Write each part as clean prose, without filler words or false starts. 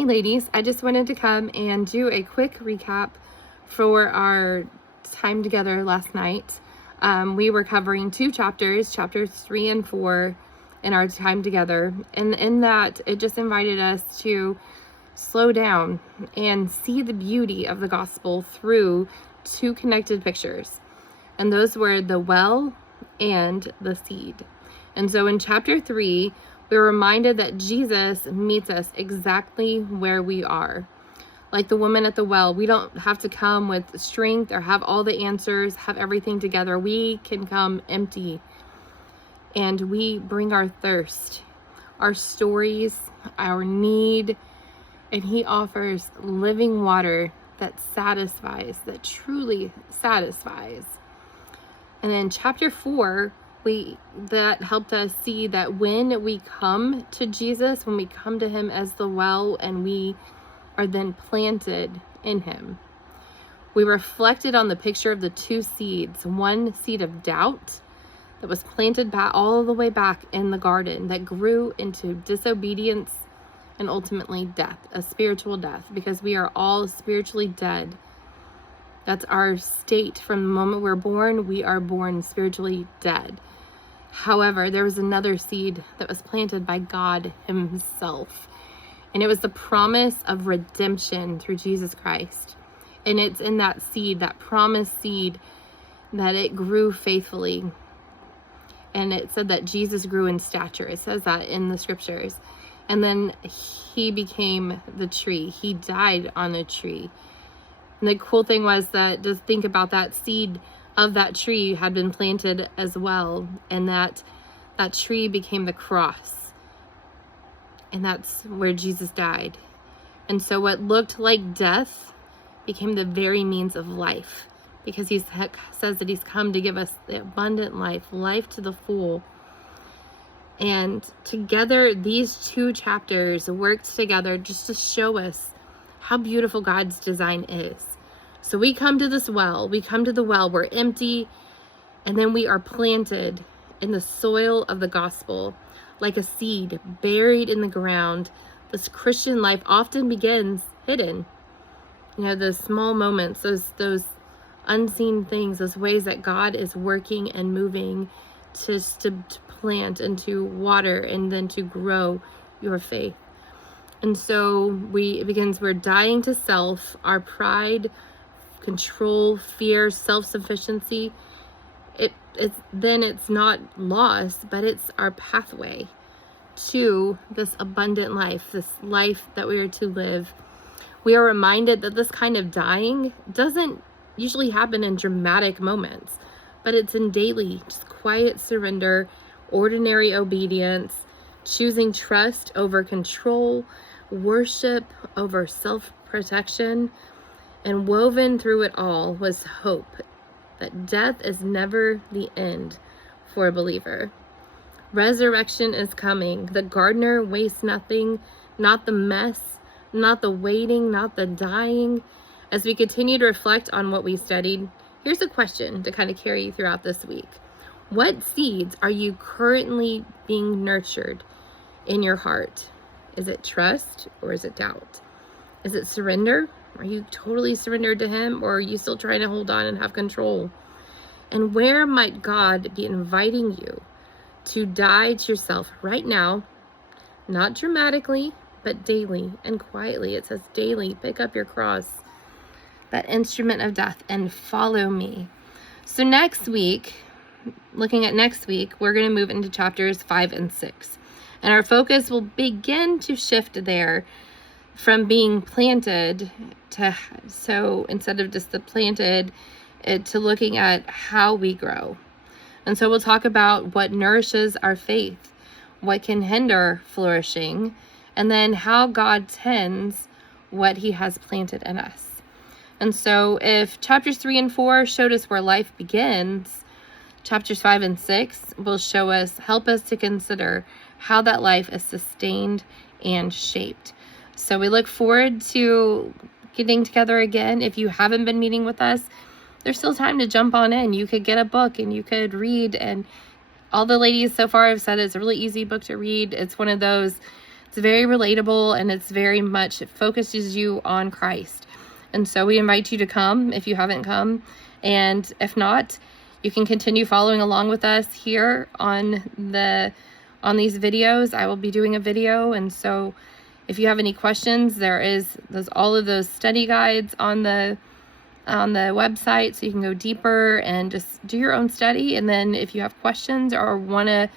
Hey ladies, I just wanted to come and do a quick recap for our time together last night. We were covering two chapters 3 and 4 in our time together. And in that, it just invited us to slow down and see the beauty of the gospel through two connected pictures. And those were the well and the seed. And so in chapter 3, we were reminded that Jesus meets us exactly where we are. Like the woman at the well, we don't have to come with strength or have all the answers, have everything together. We can come empty, and we bring our thirst, our stories, our need, and he offers living water that satisfies, that truly satisfies. And in chapter 4, that helped us see that when we come to Jesus, when we come to him as the well, and we are then planted in him, we reflected on the picture of the two seeds. One seed of doubt that was planted back all the way back in the garden, that grew into disobedience and ultimately death, a spiritual death, because we are all spiritually dead. That's our state. From the moment we're born, we are born spiritually dead. However, there was another seed that was planted by God himself, and it was the promise of redemption through Jesus Christ. And it's in that seed, that promised seed, that it grew faithfully. And it said that Jesus grew in stature. It says that in the scriptures. And then he became the tree. He died on a tree. And the cool thing was that, just think about that seed of that tree had been planted as well, and that tree became the cross, and that's where Jesus died. And so what looked like death became the very means of life, because he says that he's come to give us the abundant life to the full. And together, these two chapters worked together just to show us how beautiful God's design is. So we come to this well, we're empty, and then we are planted in the soil of the gospel, like a seed buried in the ground. This Christian life often begins hidden. You know, those small moments, those unseen things, those ways that God is working and moving to plant and to water and then to grow your faith. And so it begins, we're dying to self, our pride, control, fear, self-sufficiency. It's not lost, but it's our pathway to this abundant life, this life that we are to live. We are reminded that this kind of dying doesn't usually happen in dramatic moments, but it's in daily, just quiet surrender, ordinary obedience, choosing trust over control, worship over self-protection. And woven through it all was hope that death is never the end for a believer. Resurrection is coming. The gardener wastes nothing, not the mess, not the waiting, not the dying. As we continue to reflect on what we studied, here's a question to kind of carry you throughout this week. What seeds are you currently being nurtured in your heart? Is it trust or is it doubt? Is it surrender? Are you totally surrendered to him, or are you still trying to hold on and have control? And where might God be inviting you to die to yourself right now? Not dramatically, but daily and quietly. It says daily, pick up your cross, that instrument of death, and follow me. So next week, looking at next week, we're going to move into chapters 5 and 6. And our focus will begin to shift there from being planted so instead of just the planted, to looking at how we grow. And so we'll talk about what nourishes our faith, what can hinder flourishing, and then how God tends what he has planted in us. And so if chapters 3 and 4 showed us where life begins, chapters 5 and 6 will help us to consider how that life is sustained and shaped. So we look forward to getting together again. If you haven't been meeting with us, there's still time to jump on in. You could get a book and you could read, and all the ladies so far have said it's a really easy book to read. It's one of those It's very relatable, and it's very much, it focuses you on Christ. And so we invite you to come if you haven't come. And if not, you can continue following along with us here on these videos. I will be doing a video. And so if you have any questions, there's all of those study guides on the website, so you can go deeper and just do your own study. And then if you have questions or want to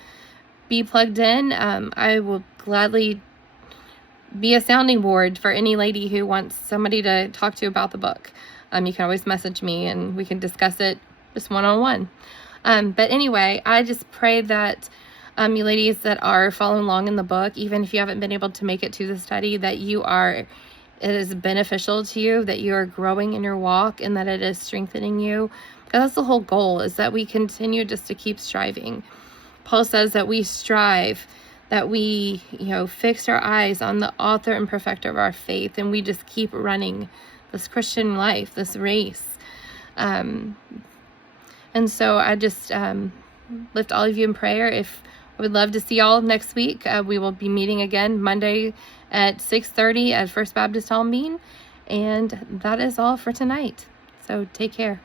be plugged in, I will gladly be a sounding board for any lady who wants somebody to talk to about the book. You can always message me and we can discuss it just one-on-one. But anyway, I just pray that you ladies that are following along in the book, even if you haven't been able to make it to the study, that it is beneficial to you, that you are growing in your walk, and that it is strengthening you. Because that's the whole goal, is that we continue just to keep striving. Paul says that we strive, that we, fix our eyes on the author and perfecter of our faith, and we just keep running this Christian life, this race. And so I just lift all of you in prayer. I would love to see y'all next week. We will be meeting again Monday at 6:30 at First Baptist Hall Bean. And that is all for tonight. So take care.